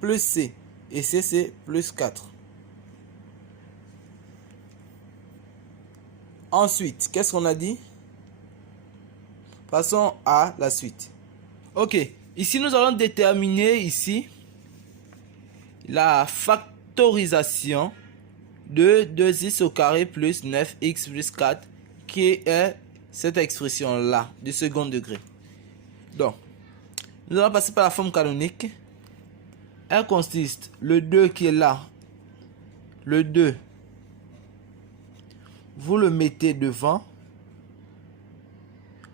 plus C. Et C, c'est plus 4. Ensuite, qu'est-ce qu'on a dit? Passons à la suite. Ok, ici nous allons déterminer ici la factorisation de 2x au carré plus 9x plus 4 qui est cette expression-là du second degré. Donc, nous allons passer par la forme canonique. Elle consiste, le 2 qui est là, le 2, vous le mettez devant,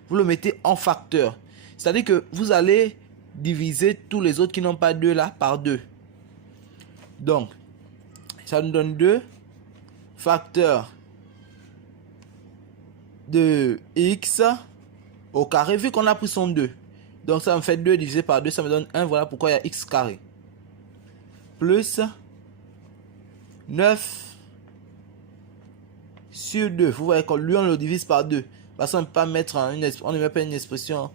vous le mettez en facteur. C'est-à-dire que vous allez diviser tous les autres qui n'ont pas 2 là par 2. Donc, ça nous donne 2 facteurs de x au carré, vu qu'on a pris son 2. Donc, ça me fait 2 divisé par 2, ça me donne 1. Voilà pourquoi il y a x carré. Plus 9 sur 2. Vous voyez que lui, on le divise par 2. Parce qu'on ne peut pas mettre on ne met pas une expression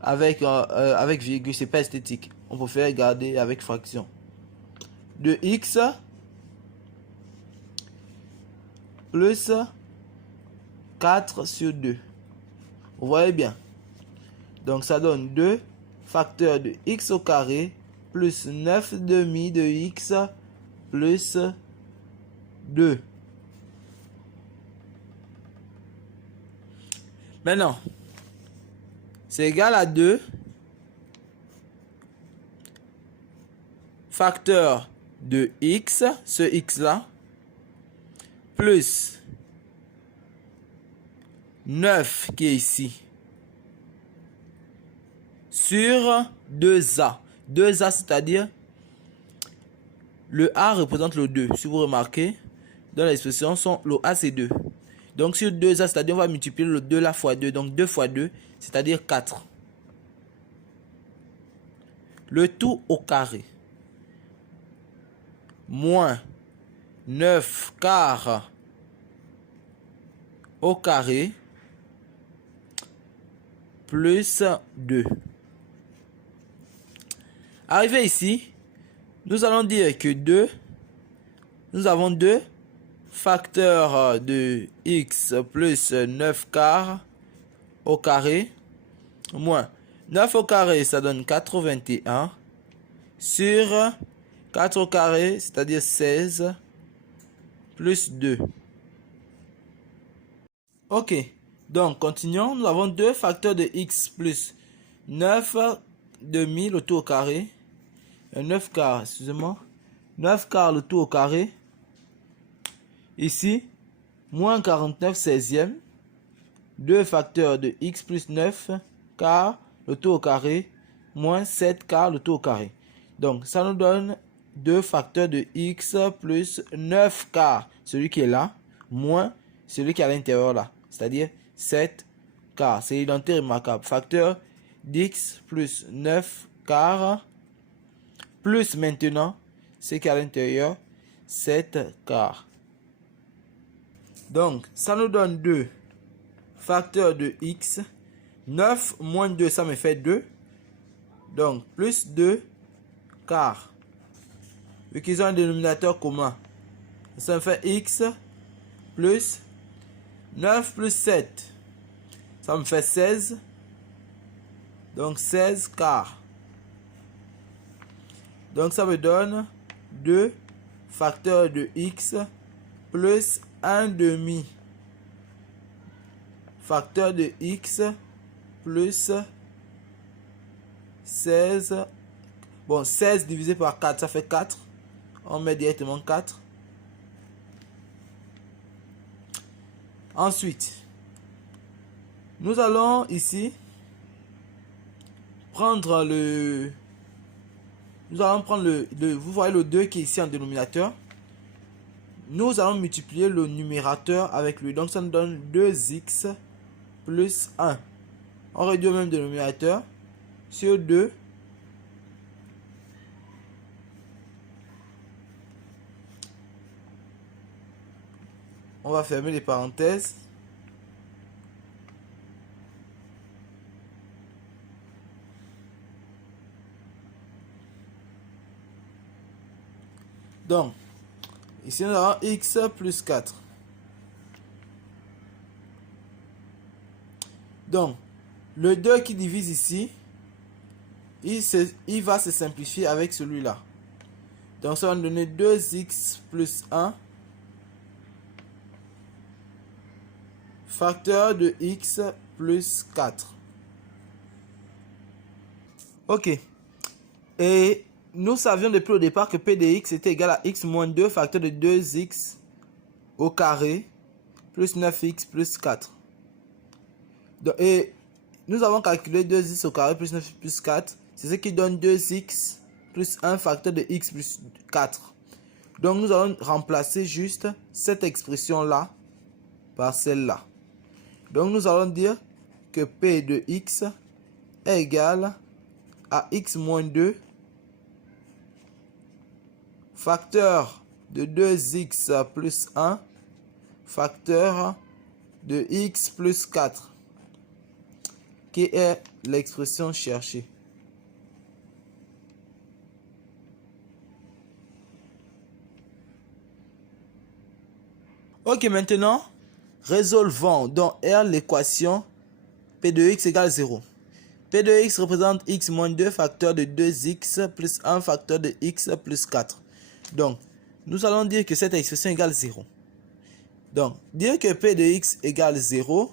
avec virgule, c'est pas esthétique. On préfère garder avec fraction. De x plus 4 sur 2. Vous voyez bien. Donc ça donne 2 facteurs de x au carré plus 9 demi de x plus 2. Maintenant, c'est égal à 2 facteurs de x, ce x là, plus 9 qui est ici, sur 2a. 2a, c'est-à-dire, le a représente le 2. Si vous remarquez, dans l'expression, le a c'est 2. Donc sur 2a, c'est-à-dire on va multiplier le 2 là fois 2. Donc 2 fois 2, c'est-à-dire 4. Le tout au carré. Moins 9 quarts au carré plus 2. Arrivé ici, nous allons dire que nous avons 2 facteurs de x plus 9 quarts au carré moins 9 au carré, ça donne 81 sur 4 au carré, c'est-à-dire 16 plus 2. Ok, donc continuons. Nous avons 2 facteurs de x plus 9 demi le tout au carré. 9 quarts, excusez-moi. 9 quarts le tout au carré. Ici, moins 49 16e. 2 facteurs de x plus 9 quarts le tout au carré. Moins 7 quarts le tout au carré. Donc, ça nous donne 2 facteurs de x plus 9 quarts. Celui qui est là, moins celui qui est à l'intérieur là. C'est-à-dire 7 quarts. C'est l'identité remarquable. Facteur d'x plus 9 quarts. Plus maintenant, ce qui est à l'intérieur, 7 quarts. Donc, ça nous donne 2 facteurs de x. 9 moins 2, ça me fait 2. Donc, plus 2 quarts. Vu qu'ils ont un dénominateur commun, ça me fait x plus 9 plus 7. Ça me fait 16. Donc, 16 quarts. Donc, ça me donne 2 facteurs de x plus 1 demi facteur de x plus 16. Bon, 16 divisé par 4, ça fait 4. On met directement 4. Ensuite, nous allons ici prendre le... Nous allons prendre vous voyez le 2 qui est ici en dénominateur. Nous allons multiplier le numérateur avec lui. Donc ça nous donne 2x plus 1. On réduit au même dénominateur. Sur 2. On va fermer les parenthèses. Donc, ici nous avons x plus 4. Donc, le 2 qui divise ici, il va se simplifier avec celui-là. Donc, ça va nous donner 2x plus 1 facteur de x plus 4. Ok. Et nous savions depuis le départ que p de x était égal à x moins 2 facteur de 2x au carré plus 9x plus 4. Donc, et nous avons calculé 2x au carré plus 9x plus 4. C'est ce qui donne 2x plus 1 facteur de x plus 4. Donc nous allons remplacer juste cette expression-là par celle-là. Donc nous allons dire que p de x est égal à x moins 2 facteur de 2x plus 1 facteur de x plus 4 qui est l'expression cherchée. Ok, maintenant résolvons dans R l'équation p de x égale 0. P de x représente x moins 2 facteur de 2x plus 1 facteur de x plus 4. Donc, nous allons dire que cette expression égale 0. Donc, dire que p de x égale 0,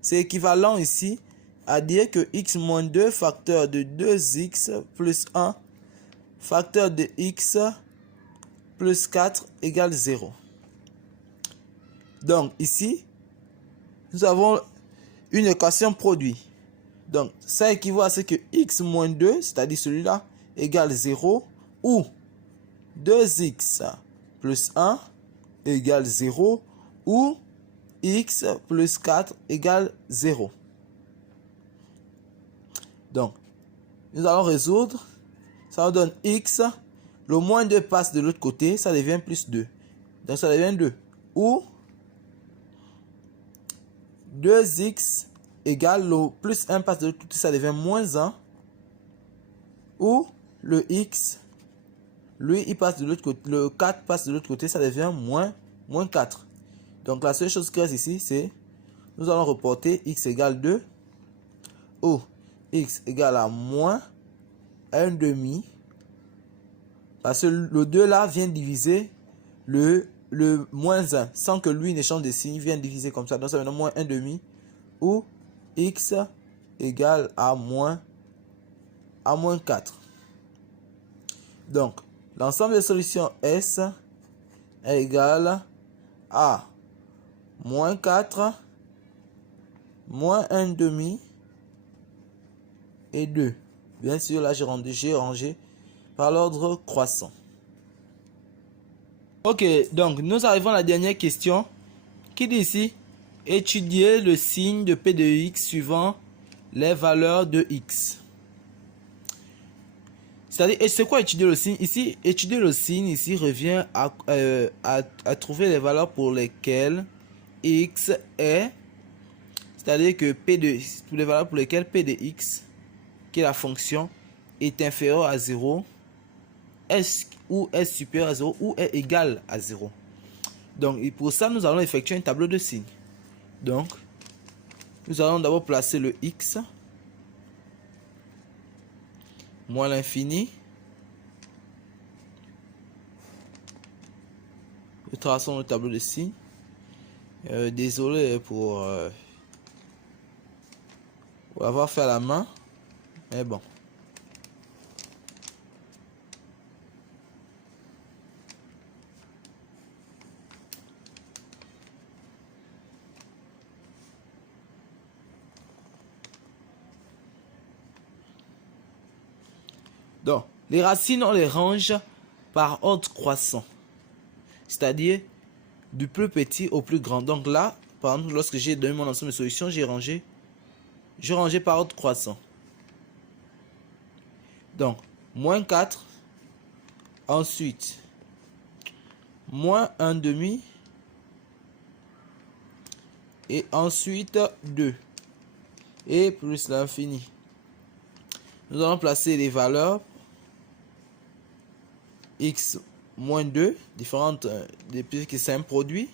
c'est équivalent ici à dire que x moins 2 facteur de 2x plus 1 facteur de x plus 4 égale 0. Donc, ici, nous avons une équation produit. Donc, ça équivaut à ce que x moins 2, c'est-à-dire celui-là, égale 0, ou 2x plus 1 égale 0, ou x plus 4 égale 0. Donc, nous allons résoudre. Ça nous donne x. Le moins 2 passe de l'autre côté, ça devient plus 2. Donc, ça devient 2. Ou 2x égale le plus 1 passe de l'autre côté, ça devient moins 1. Ou le x, lui, il passe de l'autre côté. Le 4 passe de l'autre côté, ça devient moins 4. Donc, la seule chose qui reste ici, c'est nous allons reporter x égale 2. Ou x égale à moins 1 demi. Parce que le 2 là vient diviser le moins 1. Sans que lui ne change de signe, il vient diviser comme ça. Donc ça va donner moins 1 demi. Ou x égale à moins 4. Donc, l'ensemble des solutions S est égal à moins 4, moins 1 demi et 2. Bien sûr, là, j'ai rangé par l'ordre croissant. Ok, donc nous arrivons à la dernière question qui dit ici étudier le signe de p de x suivant les valeurs de x. C'est-à-dire, c'est quoi étudier le signe? Ici, étudier le signe ici revient à trouver les valeurs pour lesquelles x est, c'est-à-dire que pour les valeurs pour lesquelles p de x, qui est la fonction, est inférieur à 0, ou est supérieur à 0, ou est égal à 0. Donc, et pour ça, nous allons effectuer un tableau de signes. Donc, nous allons d'abord placer le x moins l'infini. Nous traçons le tableau de signes. Désolé pour avoir fait à la main, mais bon. Donc, les racines, on les range par ordre croissant. C'est-à-dire du plus petit au plus grand. Donc là, par exemple, lorsque j'ai donné mon ensemble de solutions, j'ai rangé par ordre croissant. Donc, moins 4. Ensuite, moins 1 demi. Et ensuite, 2. Et plus l'infini. Nous allons placer les valeurs x moins 2, différentes, puisque c'est un produit.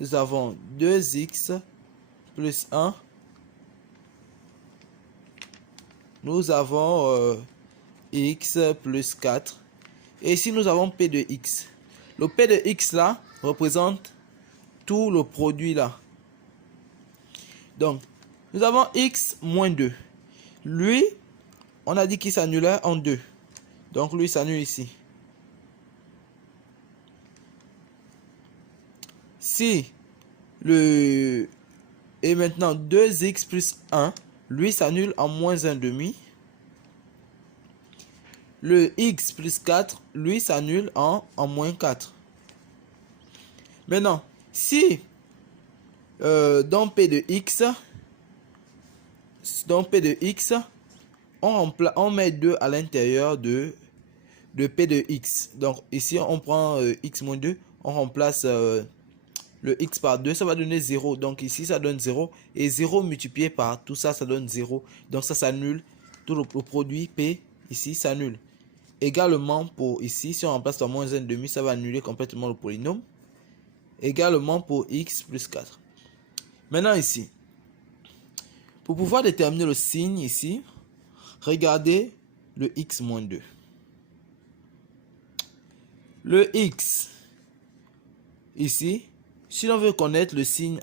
Nous avons 2x plus 1. Nous avons x plus 4. Et ici, nous avons P de x. Le P de x là représente tout le produit là. Donc, nous avons x moins 2. Lui, on a dit qu'il s'annulait en 2. Donc, lui s'annule ici. Si le... Et maintenant, 2x plus 1, lui s'annule en moins 1 demi. Le x plus 4, lui s'annule en moins 4. Maintenant, si dans P de x, on met 2 à l'intérieur de P de x. Donc ici, on prend x moins 2, on remplace le x par 2, ça va donner 0. Donc ici, ça donne 0. Et 0 multiplié par tout ça, ça donne 0. Donc ça s'annule. Tout le produit P ici s'annule. Également pour ici, si on remplace par moins 1 demi, ça va annuler complètement le polynôme. Également pour x plus 4. Maintenant ici, pour pouvoir déterminer le signe ici, regardez le x moins 2. Le x, ici, si l'on veut connaître le signe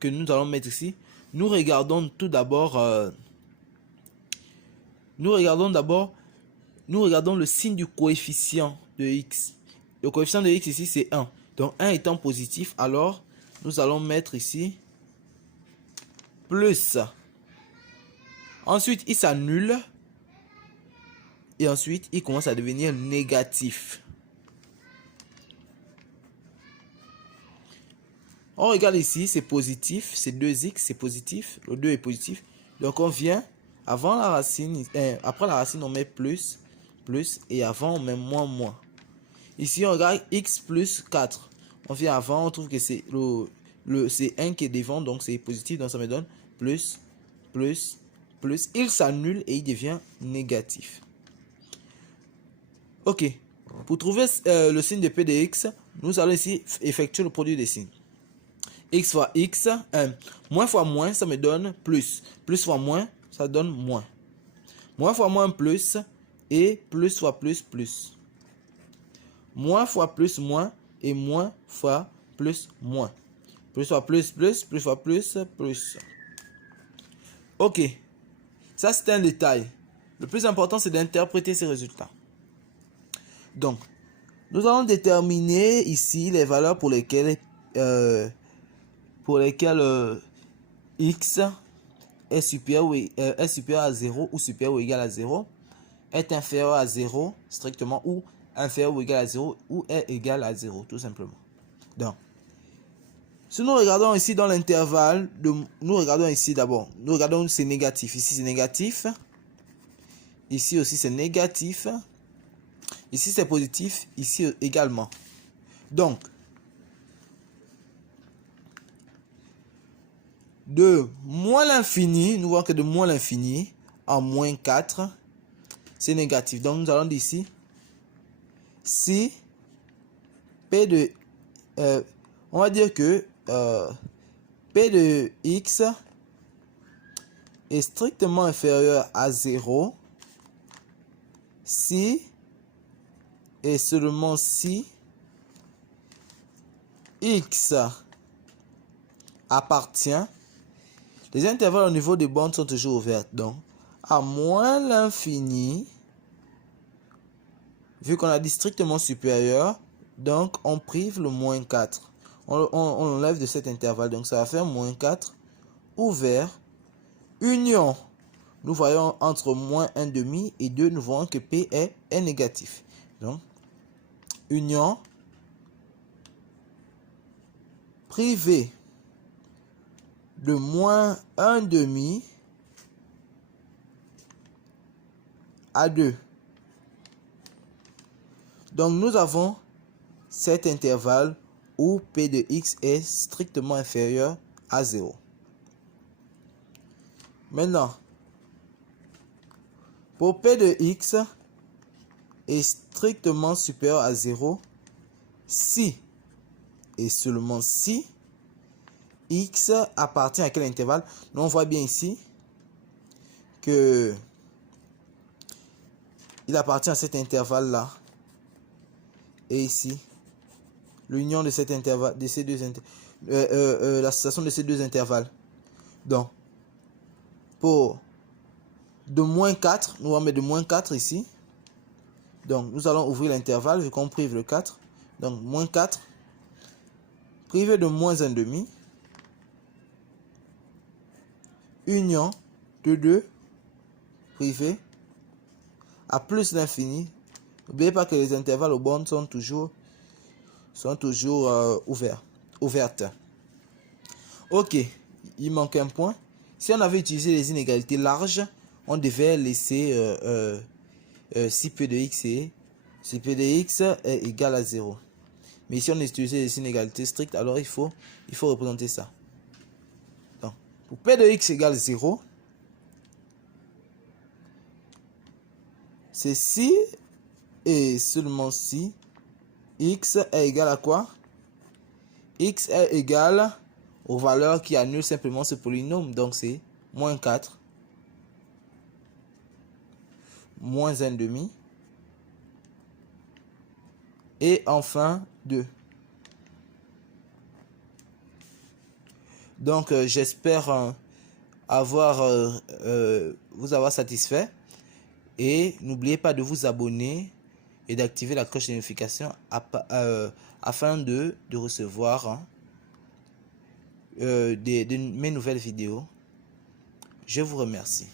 que nous allons mettre ici, nous regardons tout d'abord, nous regardons le signe du coefficient de x. Le coefficient de x ici, c'est 1. Donc 1 étant positif, alors nous allons mettre ici plus. Ensuite, il s'annule. Et ensuite, il commence à devenir négatif. On regarde ici, c'est positif. C'est 2x, c'est positif. Le 2 est positif. Donc, on vient, avant la racine, après la racine, on met plus, plus. Et avant, on met moins, moins. Ici, on regarde x plus 4. On vient avant, on trouve que c'est c'est 1 qui est devant, donc c'est positif. Donc, ça me donne plus, plus, plus. Il s'annule et il devient négatif. Ok, pour trouver le signe de P de x, nous allons ici effectuer le produit des signes. X fois x, moins fois moins, ça me donne plus. Plus fois moins, ça donne moins. Moins fois moins, plus. Et plus fois plus, plus. Moins fois plus, moins. Et moins fois plus, moins. Plus fois plus, plus. Plus fois plus, plus. Ok, ça c'est un détail. Le plus important, c'est d'interpréter ces résultats. Donc, nous allons déterminer ici les valeurs pour lesquelles x est supérieur à 0 ou supérieur ou égal à 0, est inférieur à 0 strictement, ou inférieur ou égal à 0, ou est égal à 0 tout simplement. Donc, si nous regardons ici dans l'intervalle, nous regardons ici d'abord, nous regardons c'est négatif, ici c'est négatif, ici aussi c'est négatif, ici c'est positif, ici également. Donc, de moins l'infini, nous voyons que de moins l'infini en moins 4, c'est négatif. Donc, nous allons dire ici, si P de... on va dire que P de x est strictement inférieur à 0 si et seulement si x appartient. Les intervalles au niveau des bornes sont toujours ouvertes. Donc, à moins l'infini, vu qu'on a dit strictement supérieur, donc on prive le moins 4. On enlève de cet intervalle. Donc, ça va faire moins 4 ouvert. Union. Nous voyons entre moins 1 demi et 2, nous voyons que P est négatif. Donc, union privé de moins 1 demi à 2. Donc, nous avons cet intervalle où P de x est strictement inférieur à 0. Maintenant, pour P de x, est strictement supérieur à 0 si et seulement si x appartient à quel intervalle. Nous on voit bien ici que il appartient à cet intervalle là et ici l'union de cet intervalle, de ces deux l'association de ces deux intervalles. Donc pour de moins 4, nous allons mettre de moins 4 ici. Donc nous allons ouvrir l'intervalle vu qu'on prive le 4. Donc moins 4 privé de moins 1,5 union de 2 privé à plus l'infini. N'oubliez pas que les intervalles aux bornes sont toujours ouvertes. Ok, il manque un point. Si on avait utilisé les inégalités larges, on devait laisser si P de x est égal à 0. Mais si on utilise les inégalités strictes, alors il faut représenter ça. Donc, pour P de x égale 0, c'est si et seulement si x est égal à quoi? X est égal aux valeurs qui annulent simplement ce polynôme. Donc c'est moins 4, moins 1,5 et enfin 2. Donc j'espère vous avoir satisfait. Et n'oubliez pas de vous abonner et d'activer la cloche de notification afin de recevoir mes nouvelles vidéos. Je vous remercie.